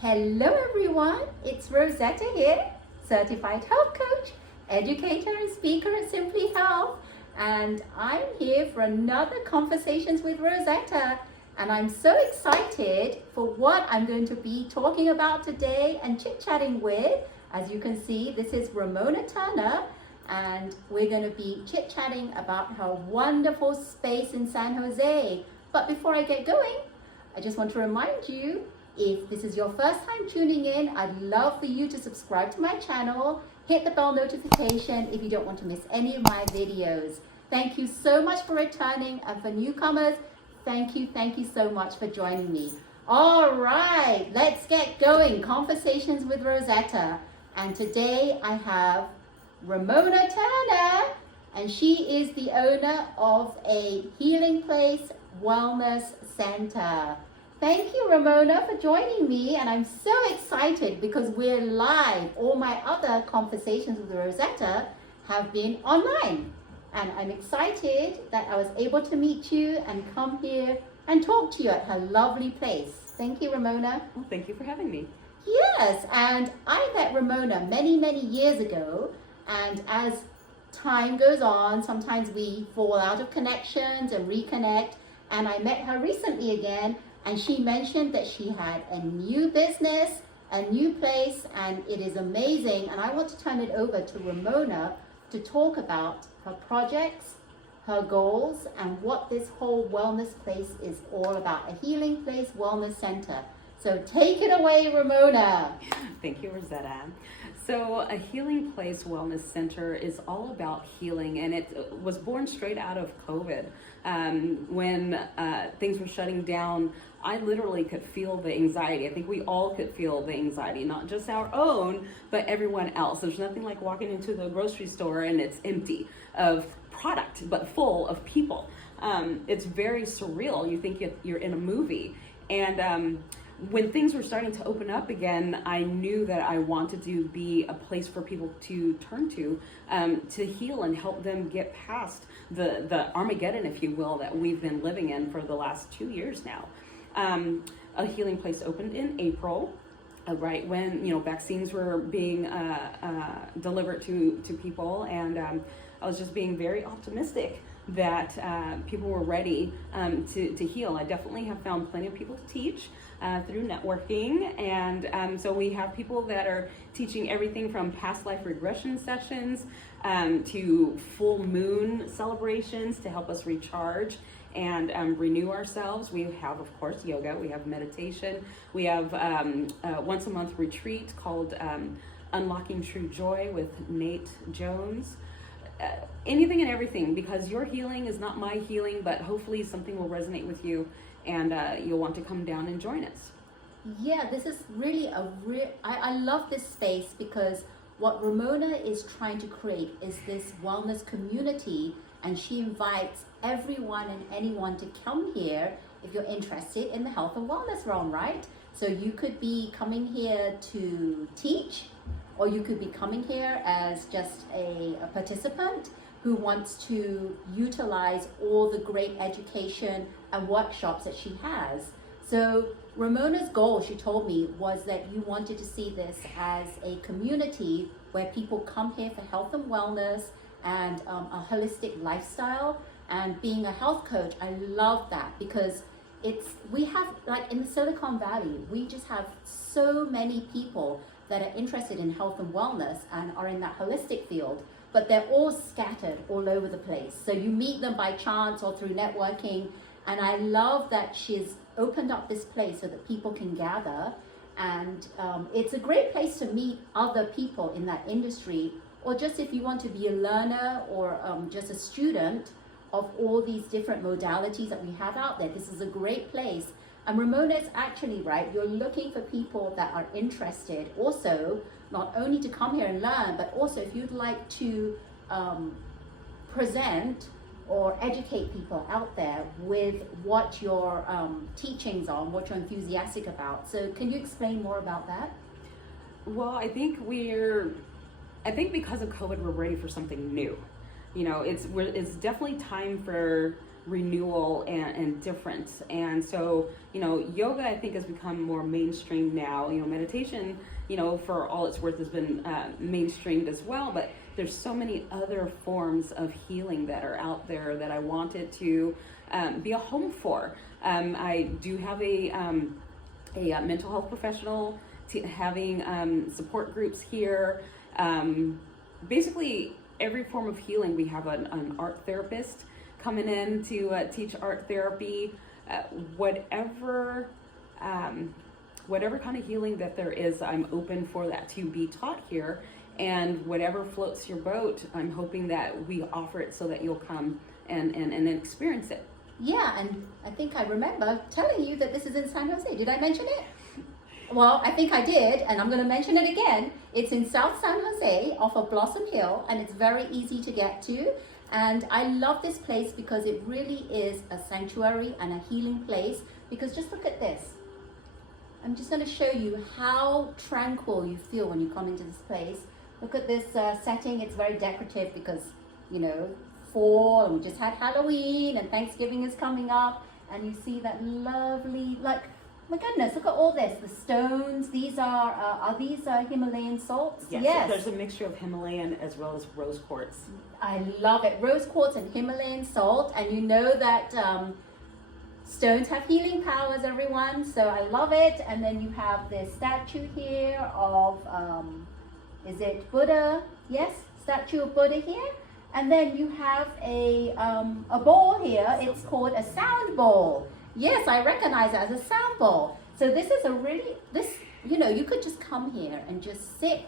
Hello everyone, it's Rosetta here, certified health coach, educator and speaker at Simply Health, and I'm here for another Conversations with Rosetta, and I'm so excited for what I'm going to be talking about today and chit-chatting with. As you can see, this is Ramona Turner, and we're going to be chit-chatting about her wonderful space in San Jose. But before I get going, I just want to remind you, if this is your first time tuning in, I'd love for you to subscribe to my channel, hit the bell notification if you don't want to miss any of my videos. Thank you so much for returning, and for newcomers, thank you so much for joining me. All right, let's get going. Conversations with Rosetta. And today I have Ramona Turner, and she is the owner of a Healing Place Wellness Center. Thank you, Ramona, for joining me, and I'm so excited because we're live. All my other conversations with Rosetta have been online, and I'm excited that I was able to meet you and come here and talk to you at her lovely place. Thank you, Ramona. Well, thank you for having me. Yes, and I met Ramona many years ago, and as time goes on, sometimes we fall out of connections and reconnect, and I met her recently again. And she mentioned that she had a new business, a new place, and it is amazing. And I want to turn it over to Ramona to talk about her projects, her goals, and what this whole wellness place is all about. A Healing Place Wellness Center. So take it away, Ramona. Thank you, Rosetta. So a Healing Place Wellness Center is all about healing, and it was born straight out of COVID. When things were shutting down, I literally could feel the anxiety. I think we all could feel the anxiety, not just our own, but everyone else. There's nothing like walking into the grocery store and it's empty of product, but full of people. It's very surreal. You think you're in a movie. And when things were starting to open up again, I knew that I wanted to be a place for people to turn to heal and help them get past the Armageddon, if you will, that we've been living in for the last 2 years now. A Healing Place opened in April, right when vaccines were being delivered to people, and I was just being very optimistic that people were ready to heal. I definitely have found plenty of people to teach through networking, and so we have people that are teaching everything from past life regression sessions to full moon celebrations to help us recharge and renew ourselves. We have, of course, yoga. We have meditation. We have a once a month retreat called Unlocking True Joy with Nate Jones. Anything and everything, because your healing is not my healing, but hopefully something will resonate with you, and you'll want to come down and join us. Yeah, this is really I love this space, because what Ramona is trying to create is this wellness community, and she invites everyone and anyone to come here if you're interested in the health and wellness realm, right? So you could be coming here to teach, or you could be coming here as just a participant who wants to utilize all the great education and workshops that she has. So Ramona's goal, she told me, was that you wanted to see this as a community where people come here for health and wellness and a holistic lifestyle. And being a health coach, I love that, because we have, like in the Silicon Valley, we just have so many people that are interested in health and wellness and are in that holistic field, but they're all scattered all over the place. So you meet them by chance or through networking. And I love that she's opened up this place so that people can gather. And it's a great place to meet other people in that industry, or just if you want to be a learner or just a student of all these different modalities that we have out there. This is a great place. And Ramona is actually right. You're looking for people that are interested also, not only to come here and learn, but also if you'd like to present or educate people out there with what your teachings are, what you're enthusiastic about. So can you explain more about that? Well, I think because of COVID, we're ready for something new. It's definitely time for renewal and difference. And so, yoga I think has become more mainstream now. Meditation, for all it's worth, has been mainstreamed as well, but there's so many other forms of healing that are out there that I wanted to be a home for. I do have a mental health professional having support groups here. Basically every form of healing. We have an art therapist coming in to teach art therapy. Whatever kind of healing that there is, I'm open for that to be taught here. And whatever floats your boat, I'm hoping that we offer it so that you'll come and experience it. Yeah, and I think I remember telling you that this is in San Jose. Did I mention it? Well, I think I did, and I'm going to mention it again. It's in South San Jose off of Blossom Hill, and it's very easy to get to. And I love this place because it really is a sanctuary and a healing place. Because just look at this. I'm just going to show you how tranquil you feel when you come into this place. Look at this setting. It's very decorative because, fall, and we just had Halloween, and Thanksgiving is coming up. And you see that lovely, my goodness, look at all this. The stones, these are these Himalayan salts? Yes. So there's a mixture of Himalayan as well as rose quartz. I love it. Rose quartz and Himalayan salt. And you know that stones have healing powers, everyone. So I love it. And then you have this statue here of, is it Buddha? Yes, statue of Buddha here. And then you have a bowl here. It's called a sound bowl. Yes, I recognize it as a sound bowl. So this is you could just come here and just sit.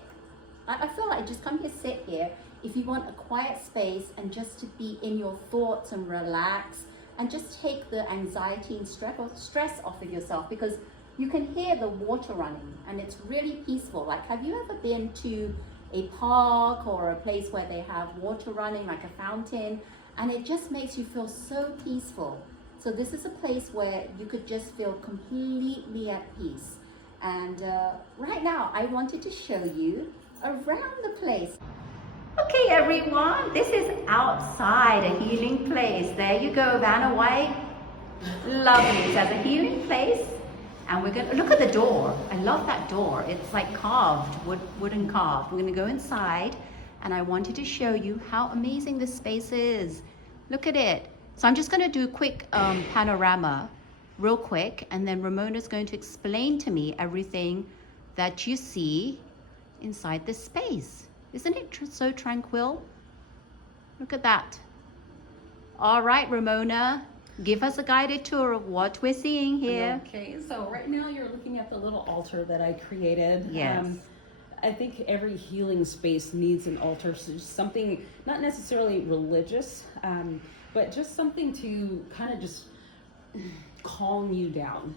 I feel like just come here, sit here. If you want a quiet space and just to be in your thoughts and relax and just take the anxiety and stress off of yourself, because you can hear the water running and it's really peaceful. Like, have you ever been to a park or a place where they have water running, like a fountain, and it just makes you feel so peaceful? So this is a place where you could just feel completely at peace. And right now, I wanted to show you around the place. Okay, everyone, this is outside a healing place. There you go, Vanna White. Lovely. It says a healing place. And we're going to look at the door. I love that door. It's like carved, wooden carved. We're going to go inside, and I wanted to show you how amazing this space is. Look at it. So I'm just going to do a quick panorama real quick, and then Ramona's going to explain to me everything that you see inside this space. Isn't it so tranquil? Look at that. All right, Ramona, give us a guided tour of what we're seeing here. Okay, so right now you're looking at the little altar that I created. Yes. I think every healing space needs an altar, so something not necessarily religious, but just something to kind of just calm you down.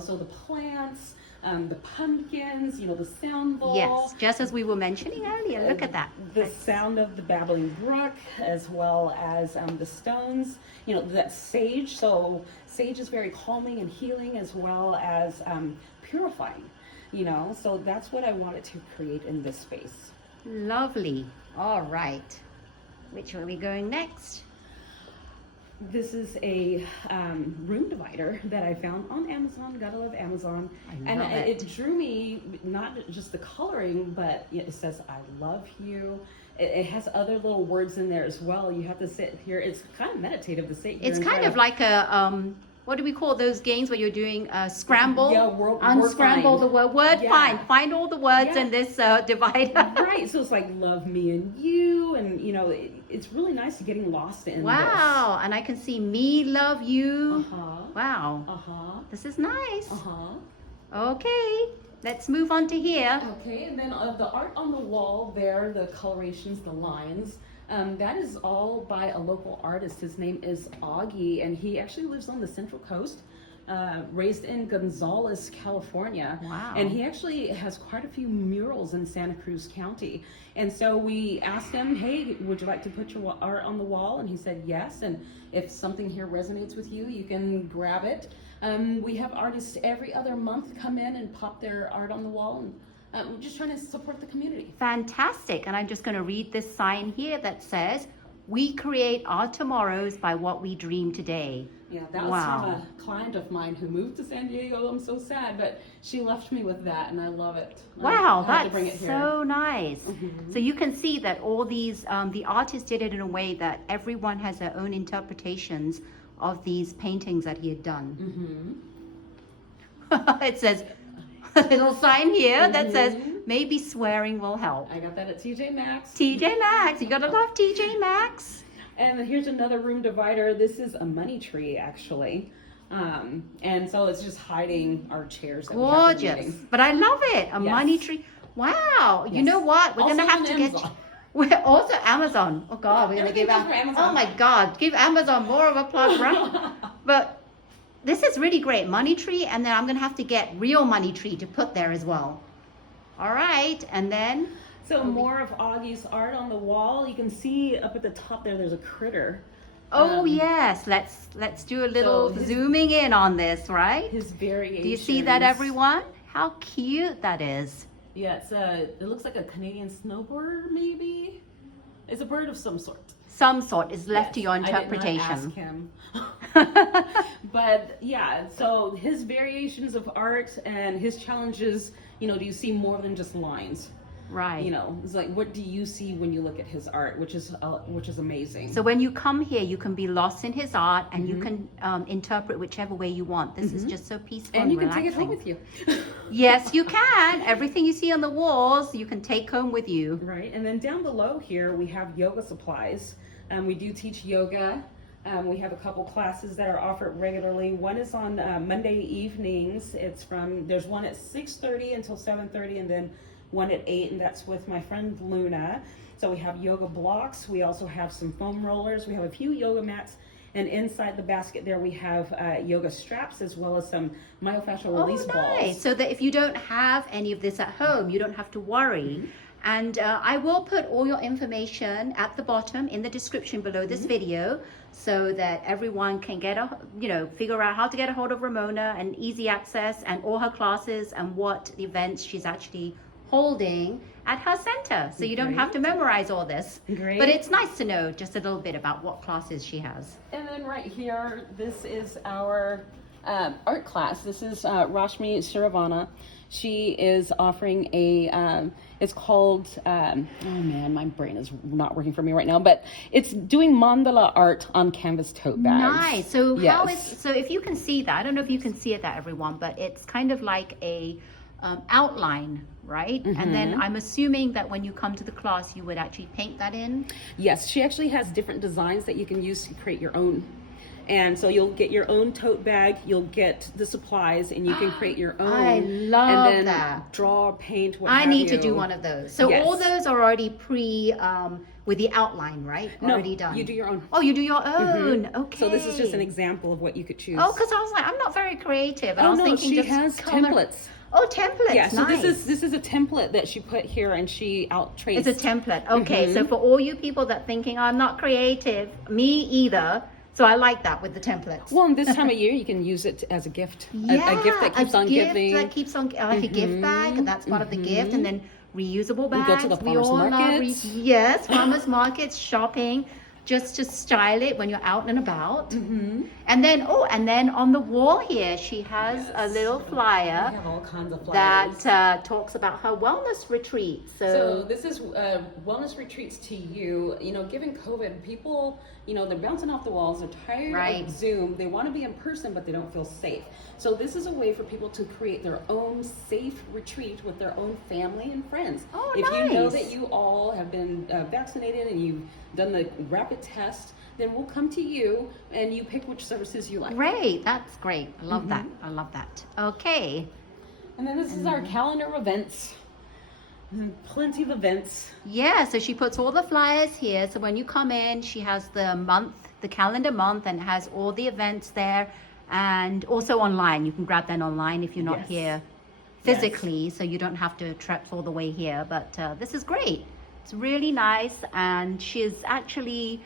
So the plants, the pumpkins, the sound bowl. Yes, just as we were mentioning earlier. Look at that. The sound of the babbling brook, as well as the stones. That sage. So sage is very calming and healing, as well as purifying. So that's what I wanted to create in this space. Lovely. All right. Which are we going next? This is a room divider that I found on Amazon. Gotta love Amazon. I love it. It drew me, not just the coloring, but it says, I love you. It has other little words in there as well. You have to sit here. It's kind of meditative to sit here. It's kind of like a, what do we call those games where you're doing scramble? Yeah, unscramble the word. Find. Find all the words in this divider. Right. So it's like love me and you, and it's really nice getting lost in this. Wow. And I can see me love you. Uh-huh. Wow. Uh-huh. This is nice. Uh-huh. Okay. Let's move on to here. Okay, and then the art on the wall there, the colorations, the lines, that is all by a local artist. His name is Augie, and he actually lives on the Central Coast, raised in Gonzales, California. Wow. And he actually has quite a few murals in Santa Cruz County. And so we asked him, hey, would you like to put your art on the wall? And he said yes, and if something here resonates with you, you can grab it. We have artists every other month come in and pop their art on the wall, and we're just trying to support the community. Fantastic. And I'm just going to read this sign here that says, We create our tomorrows by what we dream today. Yeah, that was from a client of mine who moved to San Diego. I'm so sad, but she left me with that, and I love it. Wow, I had to bring it that's here. so nice. So you can see that all these, the artist did it in a way that everyone has their own interpretations of these paintings that he had done. It says, a little sign here that says, maybe swearing will help. I got that at TJ Maxx. TJ Maxx, you gotta love TJ Maxx. And here's another room divider. This is a money tree, actually. And so it's just hiding our chairs. That we have for the Gorgeous. meeting. But I love it. A Yes. money tree. Wow. You Yes. know what? We're Also gonna have on to get. Amazon. We're also Amazon. Oh God, we're gonna give Everything goes for Amazon. Oh my God, give Amazon more of a plug, right? But this is really great. Money tree, and then I'm gonna have to get real money tree to put there as well. All right, and then. So more of Augie's art on the wall. You can see up at the top there's a critter. Oh yes, let's do a little so his- zooming in on this, right? His variations. Do you see that, everyone? How cute that is. Yeah, it looks like a Canadian snowbird, maybe. It's a bird of some sort. Some sort is left to your I did not interpretation. ask him. But yeah, so his variations of art and his challenges, do you see more than just lines? Right. It's like, what do you see when you look at his art, which is amazing. So when you come here, you can be lost in his art, and you can interpret whichever way you want. This is just so peaceful and you can relaxing. take it home with you. Yes, you can. Everything you see on the walls, you can take home with you. Right, and then down below here, we have yoga supplies. We do teach yoga. We have a couple classes that are offered regularly. One is on Monday evenings. There's one at 6:30 until 7:30, and then one at 8, and that's with my friend Luna. So we have yoga blocks. We also have some foam rollers. We have a few yoga mats. And inside the basket there, we have yoga straps as well as some myofascial release nice. balls. So that if you don't have any of this at home, you don't have to worry. And I will put all your information at the bottom in the description below this video, so that everyone can figure out how to get a hold of Ramona and easy access and all her classes and what events she's actually holding at her center. So you don't have to memorize all this. Great. But it's nice to know just a little bit about what classes she has. And then right here, this is our art class. This is Rashmi Shiravana. She is offering it's called, oh man, my brain is not working for me right now, but it's doing mandala art on canvas tote bags. Nice. So Yes. so if you can see that, I don't know if you can see it, that everyone, but it's kind of like a outline, right? And then I'm assuming that when you come to the class, you would actually paint that in. Yes, she actually has different designs that you can use to create your own. And so you'll get your own tote bag, you'll get the supplies, and you can create your own. I love and then that. Draw, paint, what I have need to you. do one of those. So Yes. all those are already with the outline, right? Already done. You do your own. Oh, you do your own. Okay. So this is just an example of what you could choose. Oh, because I was like, I'm not very creative, and I Oh was no, thinking she just has color. templates. Oh, templates. Yeah, so nice. this is a template that she put here, and she out traced. It's a template. Okay, so for all you people that thinking I'm not creative, me either. So I like that with the templates. Well, and this time of year, you can use it as a gift. A gift that keeps on giving. That keeps on, like a gift bag, and that's part of the gift, and then reusable We bags. go to the farmers markets. Yes, farmers markets, shopping, just to style it when you're out and about. And then, on the wall here, she has a little We flyer have all kinds of flyers. that talks about her wellness retreat. So this is wellness retreats to you. Given COVID, people, they're bouncing off the walls. They're tired Right. of Zoom. They want to be in person, but they don't feel safe. So this is a way for people to create their own safe retreat with their own family and friends. Oh, if you know nice. that you all have been vaccinated and you've done the rapid test, then we'll come to you and you pick which services you like. Great, that's great. I love that. I love that. Okay. And then this is our calendar of events. Plenty of events. Yeah, so she puts all the flyers here. So when you come in, she has the calendar month, and has all the events there, and also online. You can grab that online if you're not Yes. here physically, so you don't have to trek all the way here. But this is great. It's really nice, and she's actually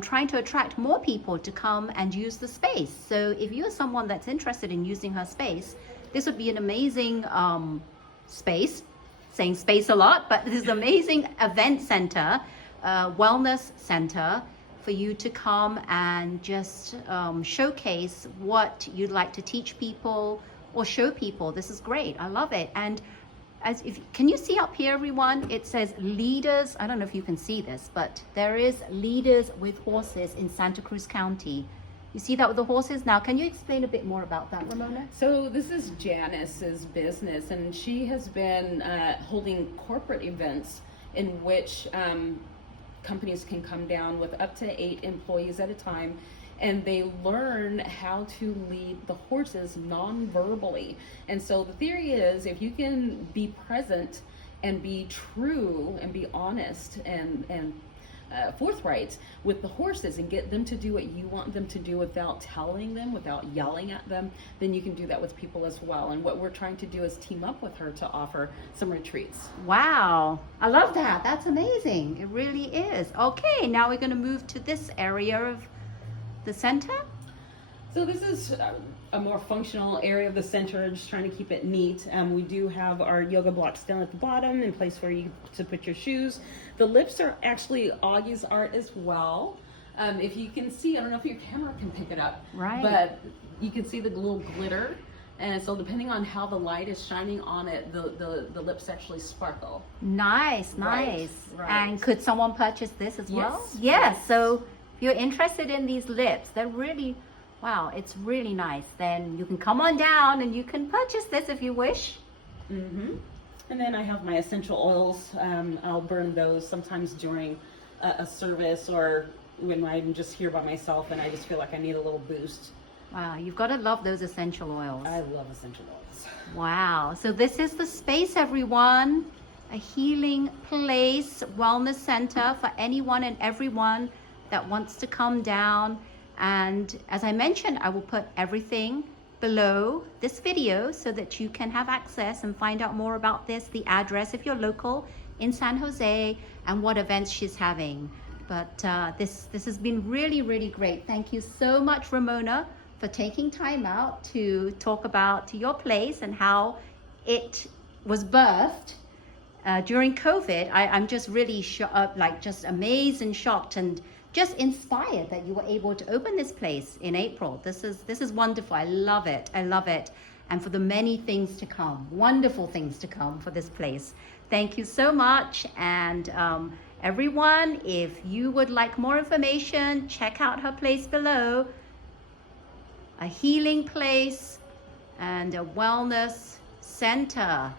trying to attract more people to come and use the space. So if you're someone that's interested in using her space, this would be an amazing space. Saying space a lot, but this is an amazing event center wellness center for you to come and just showcase what you'd like to teach people or show people. This is great. I love it. And can you see up here, everyone? It says leaders. I don't know if you can see this, but there is leaders with horses in Santa Cruz County. You see that with the horses? Now, can you explain a bit more about that, Ramona? So this is Janice's business, and she has been holding corporate events in which companies can come down with up to 8 employees at a time, and they learn how to lead the horses non-verbally. And so the theory is, if you can be present and be true and be honest and forthright with the horses and get them to do what you want them to do without telling them, without yelling at them, then you can do that with people as well. And what we're trying to do is team up with her to offer some retreats. Wow, I love that. That's amazing. It really is. Okay, now we're going to move to this area of the center. So this is a more functional area of the center, just trying to keep it neat. We do have our yoga blocks down at the bottom in place for you to put your shoes. The lifts are actually Augie's art as well. If you can see, I don't know if your camera can pick it up, right? But you can see the little glitter. And so depending on how the light is shining on it, the lips actually sparkle. Nice. Right. And could someone purchase this as well? Yes. Yes. So if you're interested in these lips, they're really, wow, it's really nice. Then you can come on down and you can purchase this if you wish. Mm-hmm. And then I have my essential oils. I'll burn those sometimes during a service or when I'm just here by myself and I just feel like I need a little boost. Wow, you've got to love those essential oils. I love essential oils. Wow. So this is the space, everyone. A healing place, wellness center for anyone and everyone that wants to come down. And as I mentioned, I will put everything below this video so that you can have access and find out more about this, the address if you're local in San Jose, and what events she's having. But this has been really, really great. Thank you so much, Ramona, for taking time out to talk about your place and how it was birthed during COVID. I'm just really just amazed and shocked and just inspired that you were able to open this place in April. This is wonderful. I love it. I love it. And for the many things to come, wonderful things to come for this place. Thank you so much. And everyone, if you would like more information, check out her place below. A healing place and a wellness center.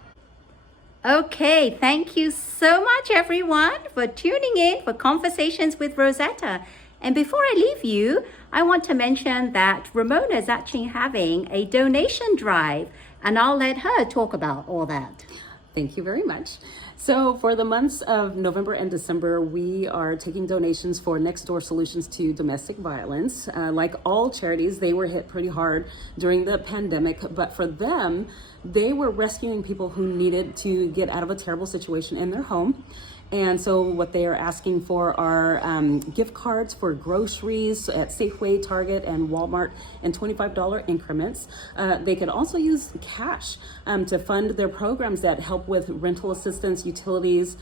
Okay, thank you so much, everyone, for tuning in for Conversations with Rosetta. And before I leave you, I want to mention that Ramona is actually having a donation drive, and I'll let her talk about all that. Thank you very much. So for the months of November and December, we are taking donations for Next Door Solutions to Domestic Violence. Like all charities, they were hit pretty hard during the pandemic, but for them, they were rescuing people who needed to get out of a terrible situation in their home. And so what they are asking for are gift cards for groceries at Safeway, Target, and Walmart in $25 increments. They could also use cash to fund their programs that help with rental assistance, utilities.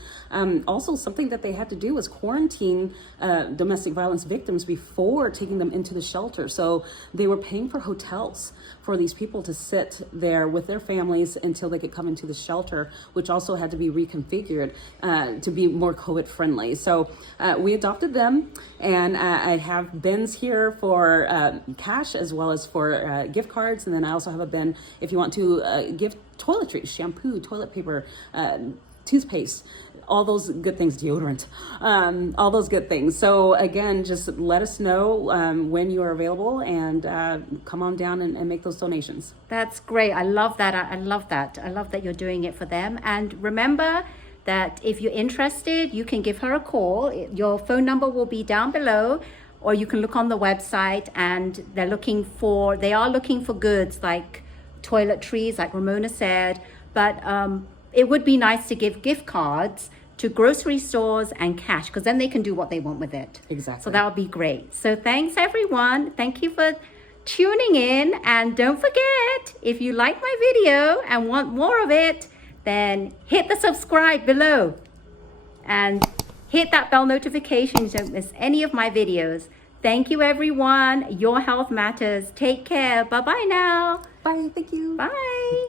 Also, something that they had to do was quarantine domestic violence victims before taking them into the shelter. So they were paying for hotels for these people to sit there with their families until they could come into the shelter, which also had to be reconfigured to be more COVID friendly. So we adopted them, and I have bins here for cash as well as for gift cards. And then I also have a bin if you want to give toiletries, shampoo, toilet paper, toothpaste, all those good things, deodorant, all those good things. So again, just let us know when you are available and come on down and make those donations. That's great. I love that. I love that. I love that you're doing it for them. And remember that if you're interested, you can give her a call. Your phone number will be down below, or you can look on the website, and they are looking for goods like toiletries, like Ramona said, but it would be nice to give gift cards to grocery stores and cash, because then they can do what they want with it. Exactly. So that would be great. So thanks, everyone. Thank you for tuning in. And don't forget, if you like my video and want more of it, then hit the subscribe below. And Hit that bell notification so you don't miss any of my videos. Thank you, everyone. Your health matters. Take care. Bye-bye now. Bye. Thank you. Bye.